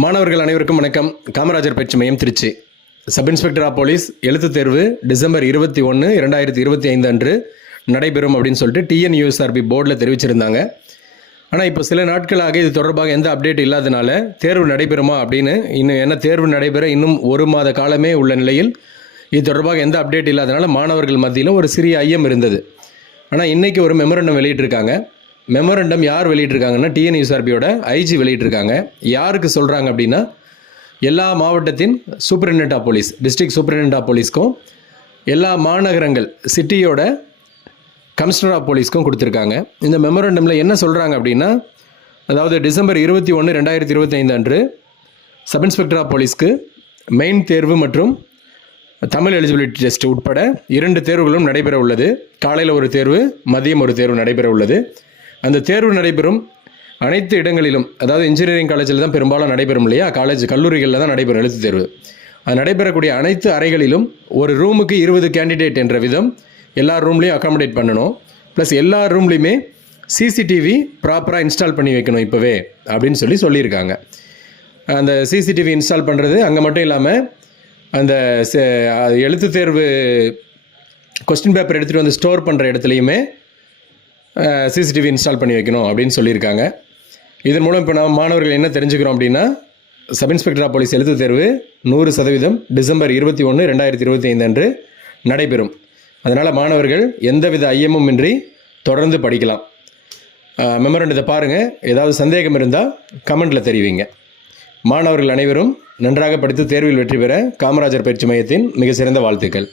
மாணவர்கள் அனைவருக்கும் வணக்கம். காமராஜர் பயிற்சி மையம் Trichy. Sub inspector of police எழுத்துத் தேர்வு டிசம்பர் 21, 2025 அன்று நடைபெறும் அப்படின்னு சொல்லிட்டு டிஎன்யூஎஸ்ஆர்பி போர்டில் தெரிவிச்சிருந்தாங்க. ஆனால் இப்போ சில நாட்களாக இது தொடர்பாக எந்த அப்டேட் இல்லாதனால தேர்வு நடைபெறுமா அப்படின்னு இன்னும் தேர்வு நடைபெற இன்னும் ஒரு மாத காலமே உள்ள நிலையில் இது தொடர்பாக எந்த அப்டேட் இல்லாதனால மாணவர்கள் மத்தியில் ஒரு சிறிய ஐயம் இருந்தது. ஆனால் இன்றைக்கி ஒரு மெமரண்டம் வெளியிட்டிருக்காங்க. மெமரண்டம் யார் வெளியிட்டிருக்காங்கன்னா டிஎன்யூஎஸ்ஆர்பியோட ஐஜி வெளியிட்டிருக்காங்க. யாருக்கு சொல்கிறாங்க அப்படின்னா எல்லா மாவட்டத்தின் superintendent of police, district superintendent of போலீஸ்க்கும் எல்லா மாநகரங்கள் சிட்டியோட கமிஷனர் ஆஃப் போலீஸ்க்கும் கொடுத்துருக்காங்க. இந்த மெமரண்டமில் என்ன சொல்கிறாங்க அப்படின்னா, அதாவது டிசம்பர் 21, 2025 அன்று சப் இன்ஸ்பெக்டர் ஆஃப் போலீஸ்க்கு மெயின் தேர்வு மற்றும் தமிழ் எலிஜிபிலிட்டி டெஸ்ட் உட்பட 2 தேர்வுகளும் நடைபெற உள்ளது. காலையில் ஒரு தேர்வு, மதியம் ஒரு தேர்வு நடைபெற உள்ளது. அந்த தேர்வு நடைபெறும் அனைத்து இடங்களிலும், அதாவது இன்ஜினியரிங் காலேஜில் தான் பெரும்பாலும் நடைபெறும் இல்லையா, கல்லூரிகளில் தான் நடைபெறும் எழுத்து தேர்வு. அது நடைபெறக்கூடிய அனைத்து அறைகளிலும் ஒரு ரூமுக்கு 20 கேண்டிடேட் என்ற விதம் எல்லா ரூம்லேயும் அக்காமடேட் பண்ணணும். ப்ளஸ் எல்லா ரூம்லேயுமே சிசிடிவி ப்ராப்பராக இன்ஸ்டால் பண்ணி வைக்கணும் இப்போவே அப்படின்னு சொல்லியிருக்காங்க. அந்த சிசிடிவி இன்ஸ்டால் பண்ணுறது அங்கே மட்டும் இல்லாமல் அந்த எழுத்து தேர்வு கொஸ்டின் பேப்பர் எடுத்துகிட்டு வந்து ஸ்டோர் பண்ணுற இடத்துலையுமே சிசிடிவி இன்ஸ்டால் பண்ணி வைக்கணும் அப்படின்னு சொல்லியிருக்காங்க. இதன் மூலம் இப்போ நம்ம மாணவர்கள் என்ன தெரிஞ்சுக்கிறோம் அப்படின்னா, சப் இன்ஸ்பெக்டர் ஆஃப் போலீஸ் எழுத்து தேர்வு 100% டிசம்பர் 21, 2025 அன்று நடைபெறும். அதனால் மாணவர்கள் எந்தவித ஐயமும் இன்றி தொடர்ந்து படிக்கலாம். மெமரண்டத்தை பாருங்கள். ஏதாவது சந்தேகம் இருந்தால் கமெண்டில் தெரிவிங்க. மாணவர்கள் அனைவரும் நன்றாக படித்து தேர்வில் வெற்றி பெற காமராஜர் பயிற்சி மையத்தின் மிக சிறந்த வாழ்த்துக்கள்.